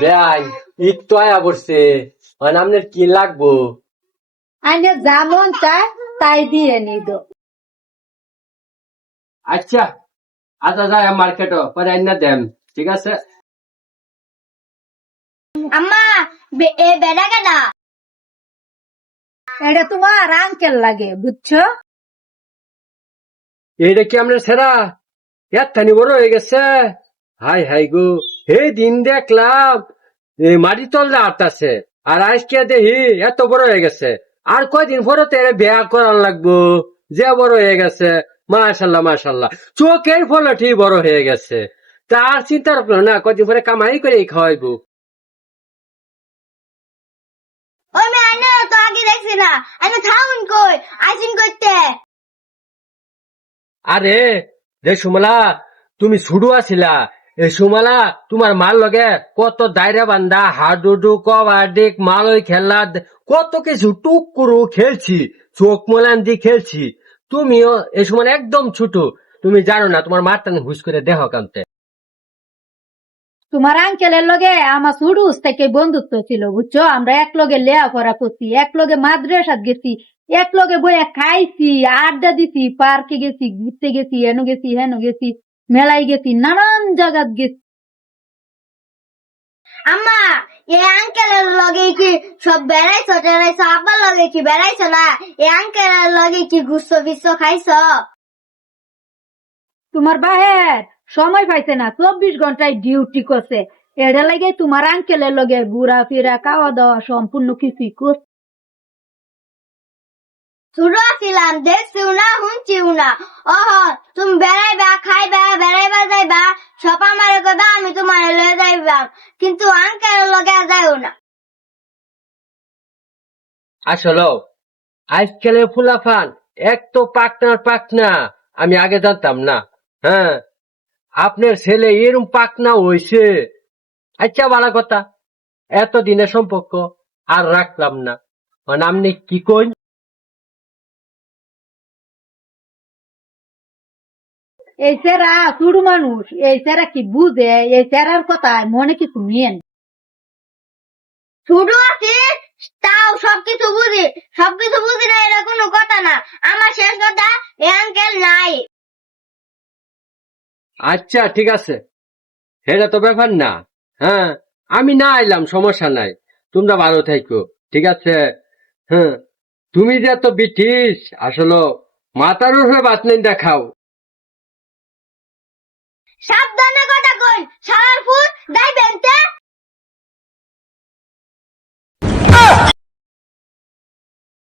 বেআই ঈদ তো আয়া পড়ছে, আপনার কি লাগবো? আইনে যেমন চায় তাই দিয়ে নিদ। আচ্ছা আচ্ছা যায় মার্কেটও পরে আইনা দেন, ঠিক আছে? আম্মা এ বেড়া কেনা এটা তোমার আঙ্কেল লাগে, বুঝছো? এইটা কি আপনার সেরা এতখানি বড় হয়ে গেছে? হাই হাই গো, হে দিন দেখলাম মাটি তলে আটতাছে, আর আজকে দেখি এত বড় হয়ে গেছে। আর কয়দিন পরে তো এর বিয়া করার লাগবো, যে বড় হয়ে গেছে। মাশাল্লাহ মাশাল্লাহ, চোখের ফলে ঠিক বড় হয়ে গেছে। তার চিন্তা রাখলো না, কয়দিন পরে কামাই করে খাওয়াইবো। ওই মেয়ে আইনে তো আগে দেখছি না, আইনে থাউন কই আইসিন করতে। আরে রে সুমলা, তুমি ছুডু আছিলা? এ সুমলা তোমার মার লগে কত দায়রা বান্ধা হাডুডু কবাডি মালই খেলা কত কিছু টুক করু খেলছি, চোখ মোলান দিয়ে খেলছি। তুমিও এ সময় একদম ছোট, তুমি জানো না তোমার মার টানে হুস করে দেহ কান্তে। তোমার আঙ্কেলের লগে আমার শুরু থেকে বন্ধুত্ব ছিল, বুঝছো? আমরা এক লগে লেখাপড়া করছি, এক লগে মাদ্রাসাত গেছি, এক লগে বইয়া খাইছি, আড্ডা দিছি, পার্কে গেছি, ঘুরতে গেছি, হেন গেছি হেন গেছি, মেলায় গেছি, নানান জায়গাত গেছি। আম্মা এ আঙ্কেলের লগে কি সব বেড়াইছো টেড়াইছো? আব্বার লগে কি বেড়াইছো না? এ আঙ্কেলের লগে কি গুচ্ছ ফিচ্ছ খাইছো? তোমার বাহের সময় পাইছে না, 24 ঘন্টায় ডিউটি করছে। এটা লাগে তোমার আঙ্কেলের লগে ঘুরা ফিরা খাওয়া দাওয়া সম্পূর্ণ কিছুই করছে। ছোট ছিলাম, দেখছিও না শুনছিও না। ওহ তুমি বেড়াইবা খাইবা বেড়াইবা যাইবা, সব আমারে কইবা, আমি তোমার লয়ে যাইবা, কিন্তু আঙ্কেলের লগে যাইও না। আসলে আজকালের ফুলাফান এক তো পাকনার পাকনা, আমি আগে জানতাম না। হ্যাঁ, আপনার ছেলে এরম পাকনা হইছে। আচ্ছা ভালো কথা, এতদিনের সম্পর্ক আর রাখলাম না। মানে আপনি কি কইন? এই সেরা শুরু মানুষ, এই সেরা কি বুঝে? এই সেরার কথা মনে কিছু নিয়েন। ছোট আছি তাও সবকিছু বুঝি, সবকিছু বুঝি না এটা কোনো কথা না। আমার শেষ কথা, এ আঙ্কেল নাই। আচ্ছা ঠিক আছে, এটা তো ব্যাপার না। হ্যাঁ, আমি না আইলাম, সমস্যা নাই। তোমরা ভালো থাকো, ঠিক আছে? হ্যাঁ, তুমি যে এত ব্রিটিশ, আসলে মাথার উপরে বাতলেন দেখাও। সাবধানে কথা কই, শালার ফুট দাই